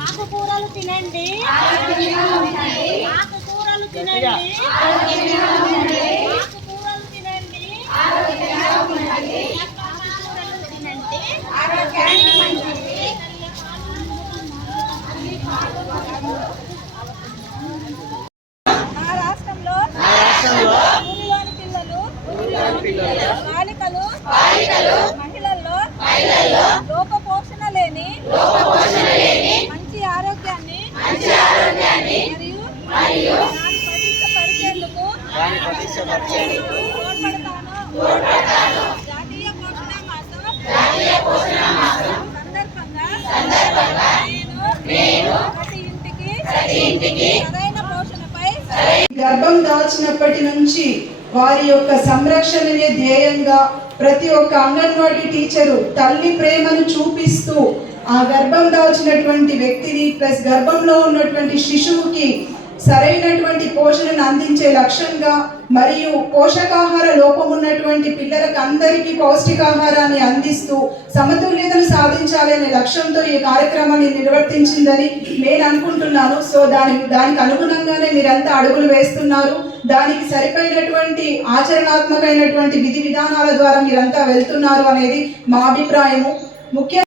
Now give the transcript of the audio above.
ఆకుకూరలు తినండి. ఆకుకూరలు తినండి. బాలికలు మహిళల్లో లోపపోషణ లేని మంచి ఆరోగ్యాన్ని మరియు పటిష్టపరిచేందుకు తోడ్పడతాను. జాతీయ పోషణ మాసం సందర్భంగా నేను ప్రతి ఇంటికి గర్భం దాల్చినప్పటి నుంచి వారి యొక్క సంరక్షణనే ధ్యేయంగా ప్రతి ఒక్క అంగన్వాడీ టీచరు తల్లి ప్రేమను చూపిస్తూ ఆ గర్భం దాల్చినటువంటి వ్యక్తిని ప్లస్ గర్భంలో ఉన్నటువంటి శిశువుకి సరైనటువంటి పోషణను అందించే లక్ష్యంగా మరియు పోషకాహార లోపం ఉన్నటువంటి పిల్లలకు అందరికీ పౌష్టికాహారాన్ని అందిస్తూ సమతుల్యతను సాధించాలనే లక్ష్యంతో ఈ కార్యక్రమాన్ని నిర్వర్తించిందని నేను అనుకుంటున్నాను. సో దాని దానికి అనుగుణంగానే మీరంతా అడుగులు వేస్తున్నారు. దానికి సరిపోయినటువంటి ఆచరణాత్మకమైనటువంటి విధి విధానాల ద్వారా మీరంతా వెళ్తున్నారు అనేది మా అభిప్రాయము. ముఖ్య